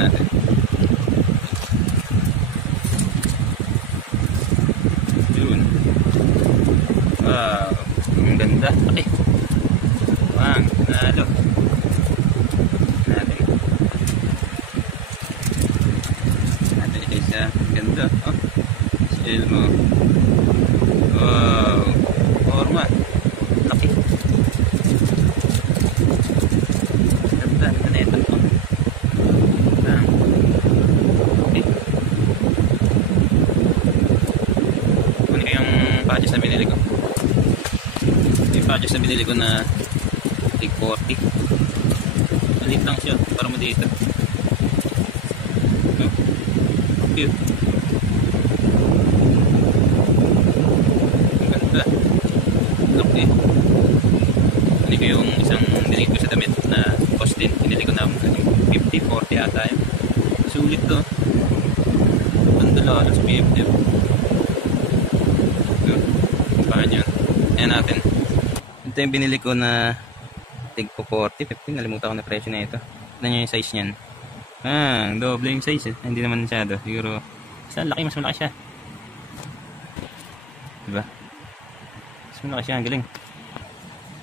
natin. Yun. Wow, ang ganda. Okay. Wow, nalo. Natin isa. Ganda. Oh, si Elmo. Wow, forma. Laki. Ganda. Ganda na ito. Patches na binili ko. Yung patches na binili ko na tig 40. Malit lang siya para mo dito. No? Cute. Ang ganda. Okay. Hindi ko yung isang binili ko sa damit na cost din. Binili ko na 50-40 ata yun. Sulit to. Ganda lang sa BFF. Yun. Ayan natin. Ito yung binili ko na tig po 40, 15. Nalimutan ko na presyo na ito. Tignan nyo yung size nyan. Doble yung size eh. Hindi naman masyado. Siguro, basta laki, mas malaki siya. Diba? Mas malaki siya. Ang galing.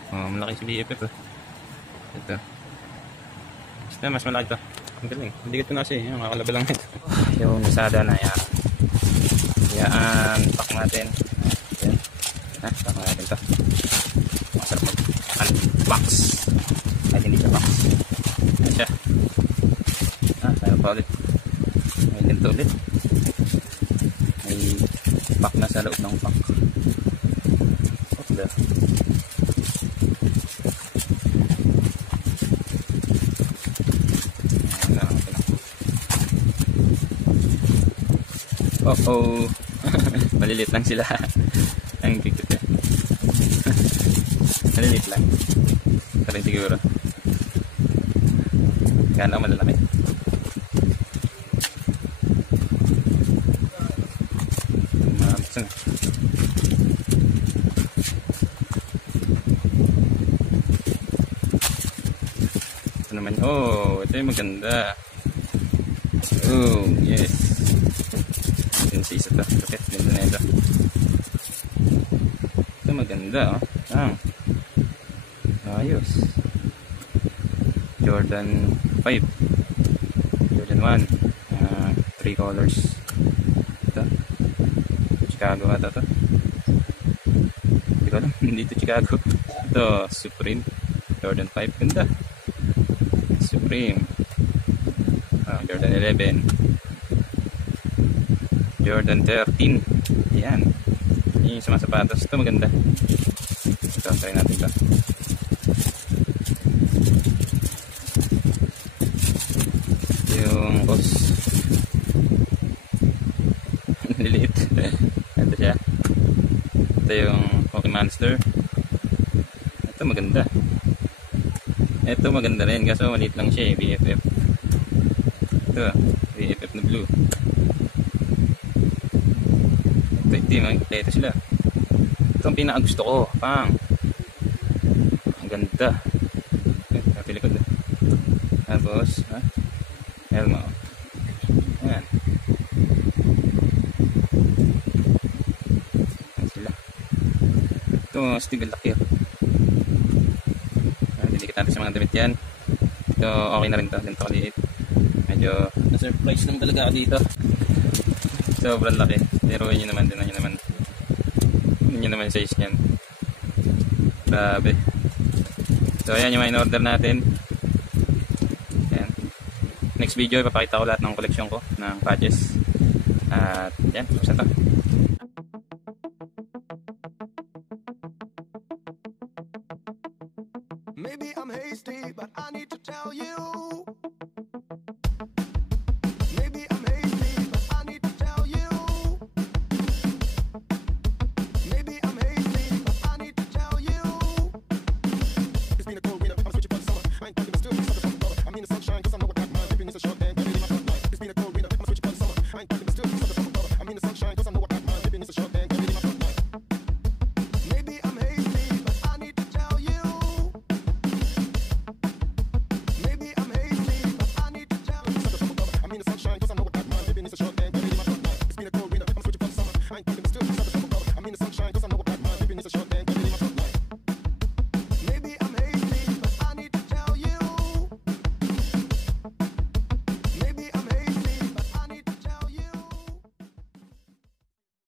Oh, malaki si BFF eh. Ito. Basta mas malaki ito. Ang galing. Hindi ko ito na kasi. Yung kakalaba lang ito. Yung Lazada na yan. Yan. Pack natin. Saka natin ito. Masarap mag-box. Kahit hindi siya box. Ayan siya. Tayo pa ulit. May linto ulit. May pack na sa loob ng pack. Okay. Oh. Malilit lang sila. Ang cute eh. Malilit lang. Ito rin siguro. Gano'n malalaki. Mabuksan na. Ito naman. Oh, ito yung maganda. Oh, yes. Ito sa isa ito. Kapit. Ganda na ito. Ito maganda. Ayos. Jordan 5. Jordan 1. 3 colors. Ito. Chicago ata ito. Hindi ko alam. Hindi ito Chicago. Ito. Supreme. Jordan 5. Ganda. Supreme. Jordan 11. Jordan 13. Yan. Yung sa mga sapatos. Ito maganda. Ito. Try natin ito. Yung boss. Liliit. Ito siya. Ito yung Hockey Monster. Ito maganda. Ito maganda rin. Kaso maliit lang siya eh. BFF. Ito. BFF na blue. Ito sila. Ito ang pinakagusto ko. Pang. Ang ganda. Sa likod. Tapos, Elmo. Ayan. Ayan sila. Ito, stigal laki. Didikit natin sa mga damit yan. Ito, okay na rin ito. Ganito kaliit. Medyo na-surprise naman talaga ako dito. Sobrang laki. Pero yun naman din. Yun naman size niyan. Grabe. So ayan yung mga in-order natin. Ayan. Next video ipapakita ko lahat ng koleksyon ko ng patches. At yan, tapos na to. Maybe I'm hasty, but I need to tell you. Maybe I'm hasty, but I need to tell you. Maybe I'm hasty, but I need to tell you. It's been a cold winter, I'm switching for the summer. I ain't thinking but still be sucker for the color. I mean the sunshine, 'cause I know